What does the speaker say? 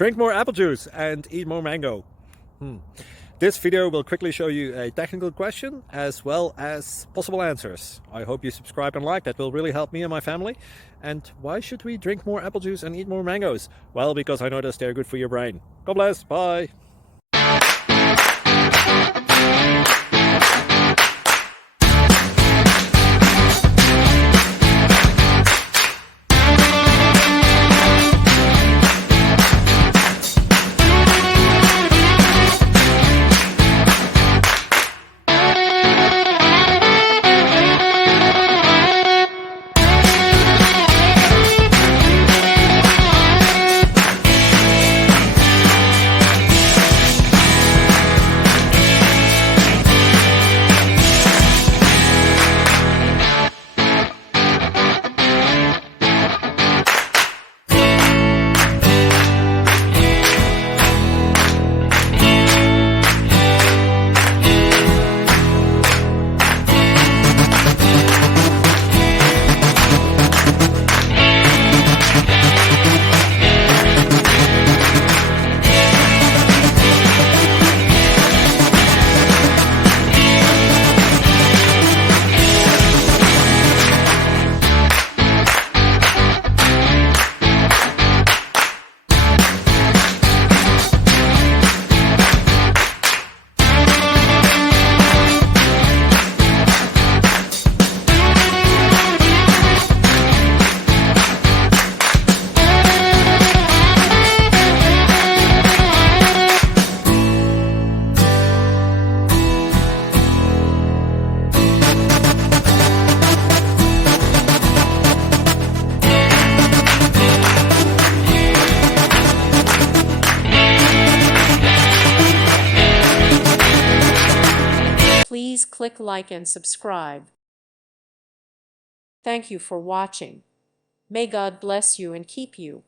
Drink more apple juice and eat more mango. This video will quickly show you a technical question as well as possible answers. I hope you subscribe and like, that will really help me and my family. And why should we drink more apple juice and eat more mangoes? Well, because I noticed they're good for your brain. God bless, bye! Please click like and subscribe. Thank you for watching. May God bless you and keep you.